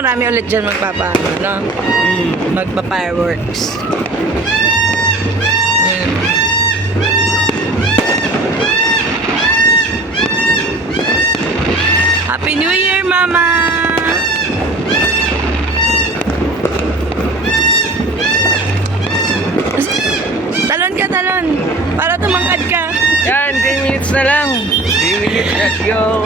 marami ulit dyan magpa-fireworks. Ayan. Happy New Year, Mama! Talon ka, talon. Para tumangkad ka. Yan, 10 minutes na lang. 3 minutes, let's go.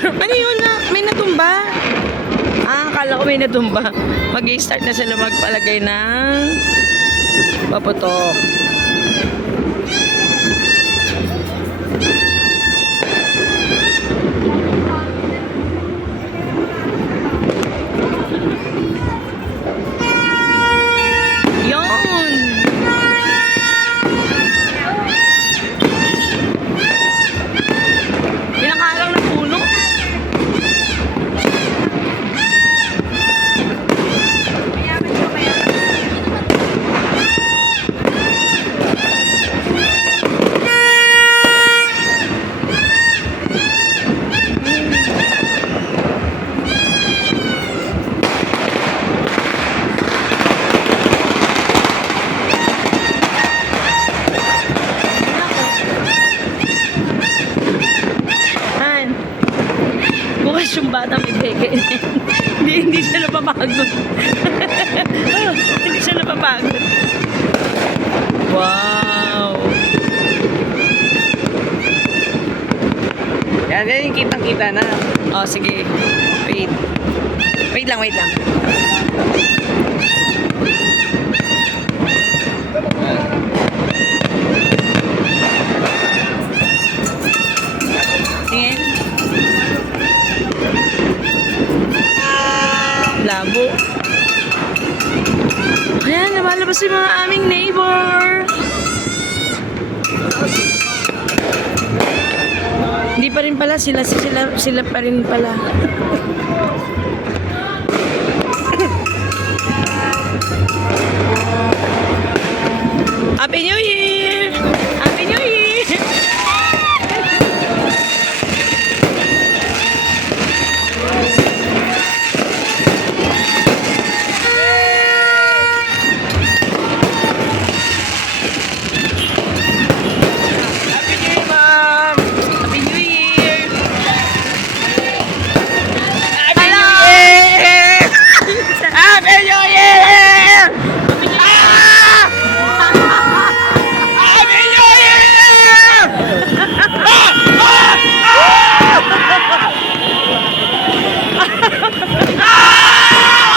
Ano yun na? May natumba? Akala ko may natumba. Mag-i-start na sila magpalagay ng paputok. Yun! Pinakalang na puno. Bukas yung bata may beke. hindi siya napapagod. Hindi siya napapagod. Wow! Yan, yung kitang-kita na. Oh, sige. Wait. Wait lang. Tingin. Labo. Ayan, namalabas yung mga aming neighbor. Hindi pa rin pala, sila pa rin pala. Happy New Year! Happy New Year! Happy New Year, ma'am! Happy New Year! Happy New Year! Happy New Year! Happy New Year!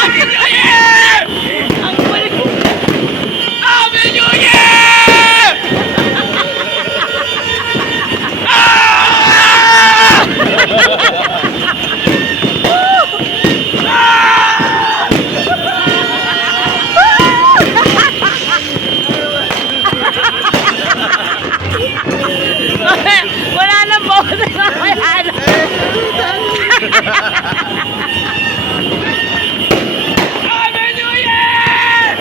Happy New Year! Ang kulit! Happy New Year! Wala na po! Wala na! Happy New Year!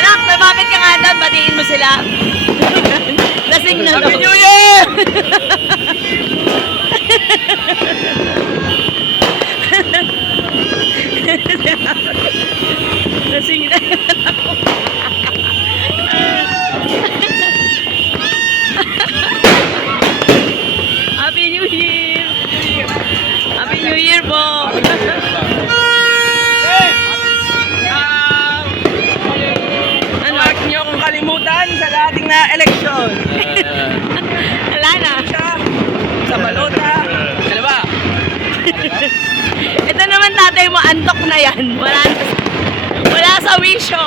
Anak, lumapit ka nga doon, batiin mo sila. Lasing na Happy daw. New Year! Lasing na. Happy New Year! Happy New Year po! Huwag niyo akong kalimutan sa dating na eleksyon. Wala na. Sa balota. Ano ba? Ito naman tatay mo, antok na yan. Wala sa wisyo.